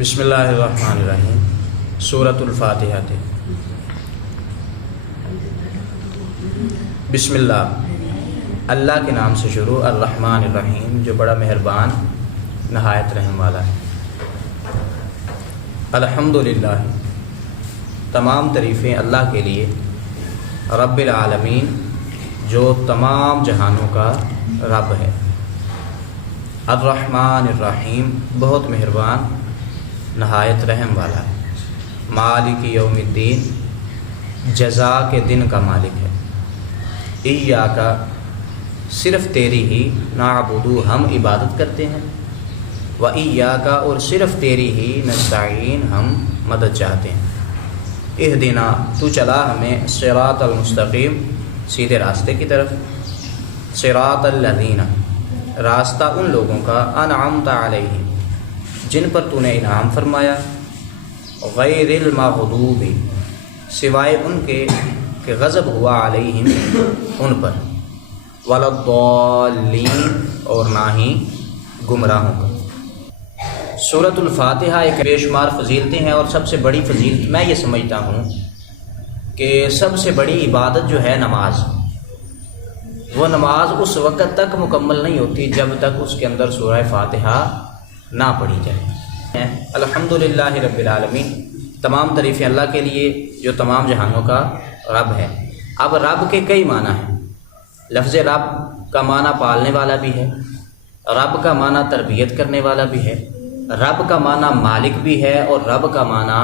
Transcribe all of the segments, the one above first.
بسم اللہ الرحمن الرحیم۔ سورۃ الفاتحہ تھی۔ بسم اللہ کے نام سے شروع، الرحمن الرحیم جو بڑا مہربان نہایت رحم والا ہے۔ الحمدللہ تمام تعریفیں اللہ کے لیے، رب العالمین جو تمام جہانوں کا رب ہے۔ الرحمن الرحیم بہت مہربان نہایت رحم والا ہے۔ مالک یوم الدین جزا کے دن کا مالک ہے۔ ایاک صرف تیری ہی، نعبدو ہم عبادت کرتے ہیں، و ایاک اور صرف تیری ہی، نستعین ہم مدد چاہتے ہیں۔ اہدنا تو چلا ہمیں، صراط المستقیم سیدھے راستے کی طرف، صراط الذین راستہ ان لوگوں کا، انعمت علیہم جن پر تو نے انعام فرمایا، غیر المغضوب سوائے ان کے کہ غضب ہوا علیہم ان پر، ولا الضالین اور نہ ہی گمراہوں کا۔ سورۃ الفاتحہ ایک بے شمار فضیلتیں ہیں، اور سب سے بڑی فضیلت میں یہ سمجھتا ہوں کہ سب سے بڑی عبادت جو ہے نماز، وہ نماز اس وقت تک مکمل نہیں ہوتی جب تک اس کے اندر سورہ فاتحہ نہ پڑھی جائے۔ الحمدللہ رب العالمین تمام تعریفیں اللہ کے لیے جو تمام جہانوں کا رب ہے۔ اب رب کے کئی معنی ہیں۔ لفظ رب کا معنی پالنے والا بھی ہے، رب کا معنی تربیت کرنے والا بھی ہے، رب کا معنی مالک بھی ہے، اور رب کا معنی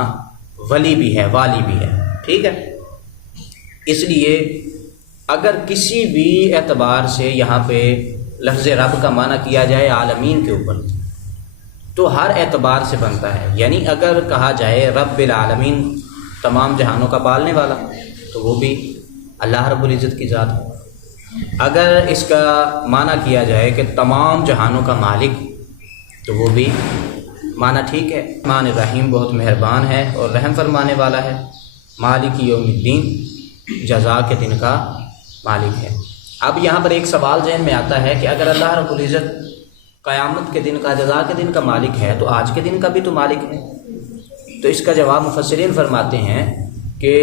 ولی بھی ہے، والی بھی ہے۔ ٹھیک ہے، اس لیے اگر کسی بھی اعتبار سے یہاں پہ لفظ رب کا معنی کیا جائے عالمین کے اوپر تو ہر اعتبار سے بنتا ہے۔ یعنی اگر کہا جائے رب العالمین تمام جہانوں کا پالنے والا تو وہ بھی اللہ رب العزت کی ذات ہے۔ اگر اس کا معنی کیا جائے کہ تمام جہانوں کا مالک تو وہ بھی معنی ٹھیک ہے۔ الرحمن الرحیم بہت مہربان ہے اور رحم فرمانے والا ہے۔ مالک یوم الدین جزا کے دن کا مالک ہے۔ اب یہاں پر ایک سوال ذہن میں آتا ہے کہ اگر اللہ رب العزت قیامت کے دن کا، جزا کے دن کا مالک ہے تو آج کے دن کا بھی تو مالک ہے۔ تو اس کا جواب مفسرین فرماتے ہیں کہ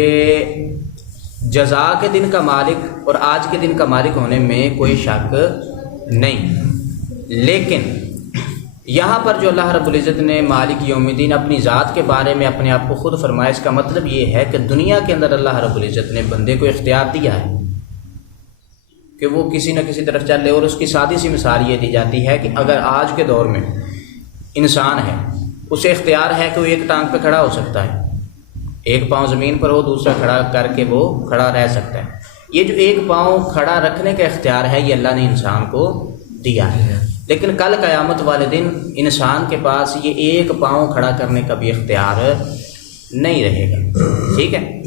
جزا کے دن کا مالک اور آج کے دن کا مالک ہونے میں کوئی شک نہیں، لیکن یہاں پر جو اللہ رب العزت نے مالک یوم الدین اپنی ذات کے بارے میں اپنے آپ کو خود فرمایا، اس کا مطلب یہ ہے کہ دنیا کے اندر اللہ رب العزت نے بندے کو اختیار دیا ہے کہ وہ کسی نہ کسی طرف چل لے، اور اس کی سادی سی مثال یہ دی جاتی ہے کہ اگر آج کے دور میں انسان ہے، اسے اختیار ہے کہ وہ ایک ٹانگ پہ کھڑا ہو سکتا ہے، ایک پاؤں زمین پر ہو، دوسرا کھڑا کر کے وہ کھڑا رہ سکتا ہے۔ یہ جو ایک پاؤں کھڑا رکھنے کا اختیار ہے یہ اللہ نے انسان کو دیا ہے، لیکن کل قیامت والے دن انسان کے پاس یہ ایک پاؤں کھڑا کرنے کا بھی اختیار نہیں رہے گا۔ ٹھیک ہے،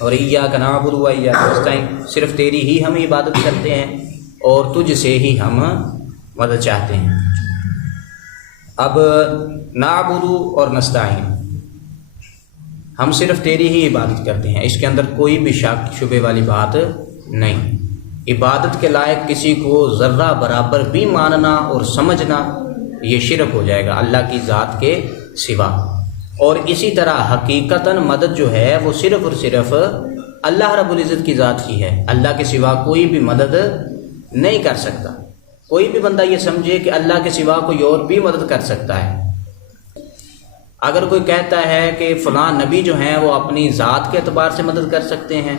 اور ایاک نعبد و ایاک نستعین صرف تیری ہی ہم عبادت کرتے ہیں اور تجھ سے ہی ہم مدد چاہتے ہیں۔ اب نعبد اور نستعین ہم صرف تیری ہی عبادت کرتے ہیں، اس کے اندر کوئی بھی شک شبے والی بات نہیں۔ عبادت کے لائق کسی کو ذرہ برابر بھی ماننا اور سمجھنا یہ شرک ہو جائے گا اللہ کی ذات کے سوا۔ اور اسی طرح حقیقتاً مدد جو ہے وہ صرف اور صرف اللہ رب العزت کی ذات کی ہے، اللہ کے سوا کوئی بھی مدد نہیں کر سکتا۔ کوئی بھی بندہ یہ سمجھے کہ اللہ کے سوا کوئی اور بھی مدد کر سکتا ہے۔ اگر کوئی کہتا ہے کہ فلاں نبی جو ہیں وہ اپنی ذات کے اعتبار سے مدد کر سکتے ہیں،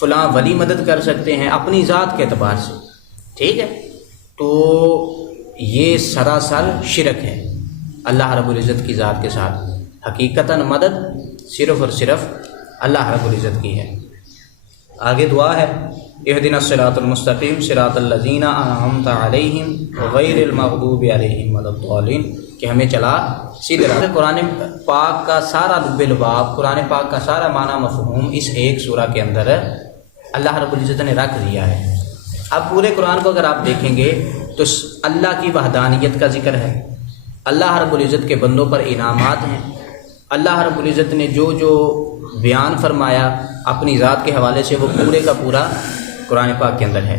فلاں ولی مدد کر سکتے ہیں اپنی ذات کے اعتبار سے، ٹھیک ہے، تو یہ سراسر شرک ہے اللہ رب العزت کی ذات کے ساتھ۔ حقیقتاً مدد صرف اور صرف اللہ رب العزت کی ہے۔ آگے دعا ہے، اہدنا الصراط المستقیم صراط الذین انعمت علیہم غیر المغضوب علیہم ولا الضالین، کہ ہمیں چلا سیدھے راہ۔ قرآن پاک کا سارا لب لباب، قرآن پاک کا سارا معنی مفہوم اس ایک سورہ کے اندر اللہ رب العزت نے رکھ دیا ہے۔ اب پورے قرآن کو اگر آپ دیکھیں گے تو اللہ کی وحدانیت کا ذکر ہے، اللہ رب العزت کے بندوں پر انعامات ہیں، اللہ رب العزت نے جو جو بیان فرمایا اپنی ذات کے حوالے سے وہ پورے کا پورا قرآن پاک کے اندر ہے۔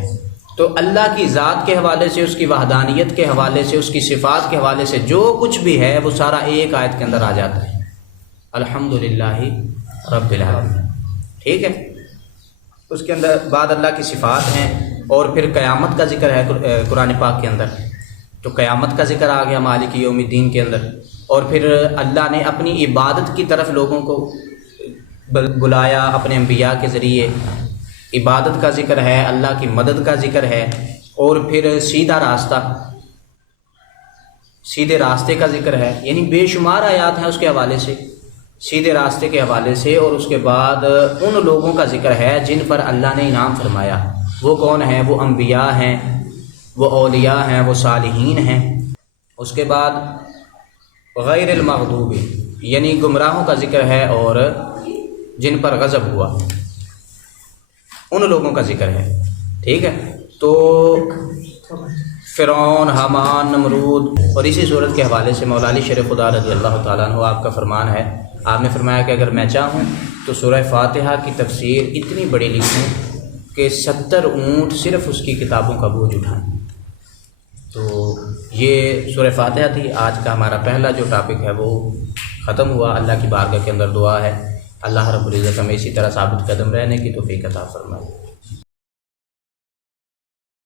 تو اللہ کی ذات کے حوالے سے، اس کی وحدانیت کے حوالے سے، اس کی صفات کے حوالے سے جو کچھ بھی ہے وہ سارا ایک آیت کے اندر آ جاتا ہے، الحمدللہ رب العالمین، ٹھیک ہے۔ اس کے اندر بعد اللہ کی صفات ہیں، اور پھر قیامت کا ذکر ہے قرآن پاک کے اندر، تو قیامت کا ذکر آ گیا مالک یوم الدین کے اندر، اور پھر اللہ نے اپنی عبادت کی طرف لوگوں کو بلایا اپنے انبیاء کے ذریعے، عبادت کا ذکر ہے، اللہ کی مدد کا ذکر ہے، اور پھر سیدھا راستہ، سیدھے راستے کا ذکر ہے، یعنی بے شمار آیات ہیں اس کے حوالے سے، سیدھے راستے کے حوالے سے۔ اور اس کے بعد ان لوگوں کا ذکر ہے جن پر اللہ نے انعام فرمایا، وہ کون ہیں؟ وہ انبیاء ہیں، وہ اولیاء ہیں، وہ صالحین ہیں۔ اس کے بعد غیر المغضوب، یعنی گمراہوں کا ذکر ہے، اور جن پر غضب ہوا ان لوگوں کا ذکر ہے، ٹھیک ہے۔ تو فرعون، حامان، نمرود، اور اسی صورت کے حوالے سے مولا علی شیر خدا رضی اللہ تعالیٰ عنہ آپ کا فرمان ہے، آپ نے فرمایا کہ اگر میں چاہوں تو سورہ فاتحہ کی تفسیر اتنی بڑی لکھوں کہ 70 اونٹ صرف اس کی کتابوں کا بوجھ اٹھائیں۔ تو یہ سورہ فاتحہ تھی۔ آج کا ہمارا پہلا جو ٹاپک ہے وہ ختم ہوا۔ اللہ کی بارگاہ کے اندر دعا ہے اللہ رب العزت ہمیں اسی طرح ثابت قدم رہنے کی توفیق عطا فرمائے۔